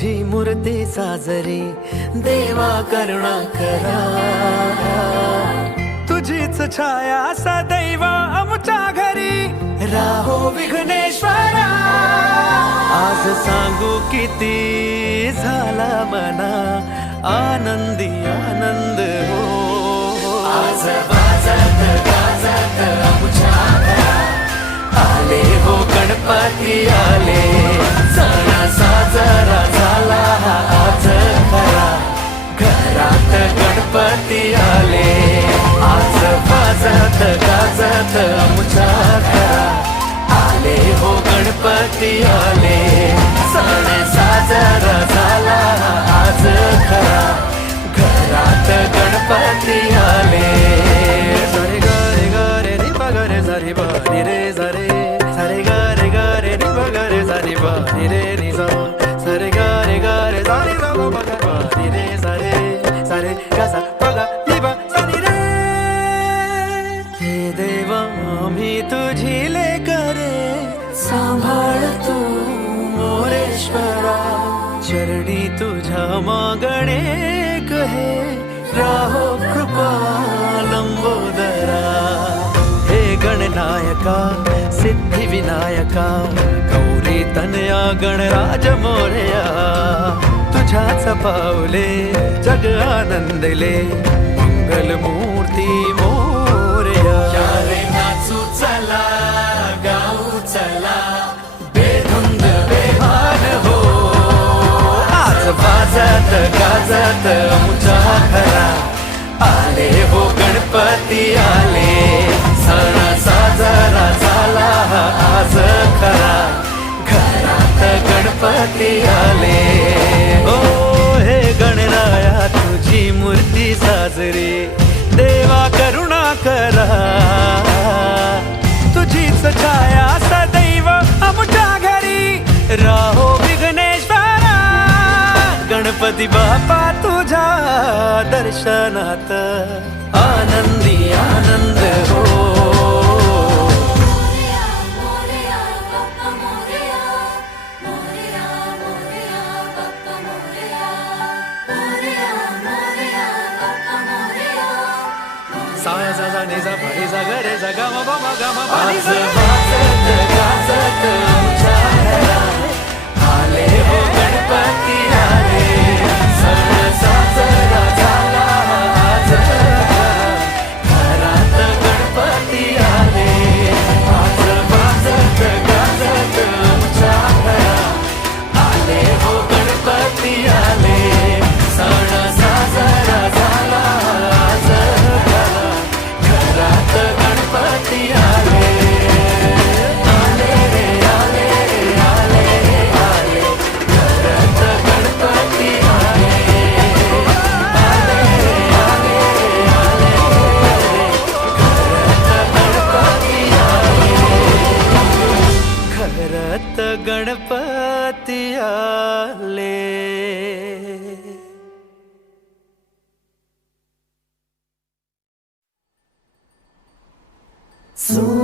तुझी मूर्ती साजरी देवा करुणा करा. तुझीच छाया सदैव आमच्या घरी. राहो विघ्नेश्वरा. आज सांगू किती झाला मना. आनंदी आनंद हो. आज वाजत गाजत आमच्या आले हो गणपती गाजत आमच्या घरात आले हो गणपती आले सण साजरा झाला आज खरा घरात गणपती आले. तुझ्या मागणे कहे राहो कृपा लंबोदरा हे गणनायका सिद्धिविनायका गौरी तनया गणराज मोरया. तुझ्याच पावले जग आनंदले मंगल मूर्ती मोरया. नाचू चला गाऊ चला. गाजत गाजत आमच्या घरा आले हो गणपती आले. सण साजरा झाला हा आज खरा. घरात गणपती आले. ओ हे गणराया तुझी मूर्ती साजरी. देवा करुणा करा. गणपती बापा तुझ्या दर्शनात. आनंदी आनंद हो. साया जा जा ने जा फळे जा गरे जा गा मा मा गा मा So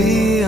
see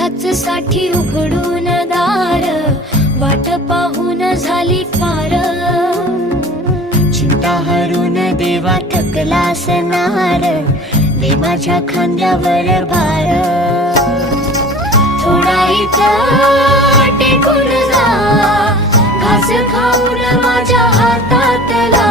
तुझ्याच साठी उघडून दार वाट पाहून झाली फार चिंता हरून देवा थकला असणार दे माझ्या खांद्यावर भार. थोडा इथं जा घास खाऊन माझ्या हातातला.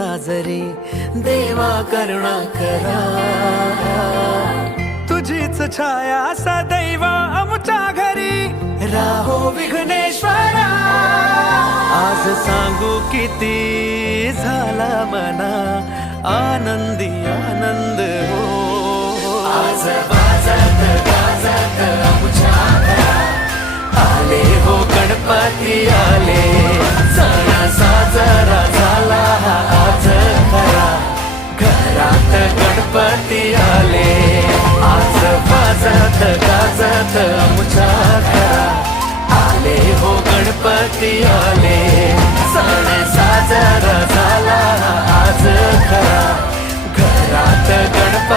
साजरी देवा करुणा करा? तुझीच छाया सदैव आमच्या घरी. राहो विघ्नेश्वरा. आज सांगू किती झाला मना. आनंदी आनंद हो. आज वाजत गाजत आमच्या आले हो गणपती आले हो सणा साजरा झाला हा आज खरा. घरात गणपती आले आज वाजत गाजत आमच्या खरा. आले हो गणपती आले सण साजरा झाला आज खरा. घरात गणपती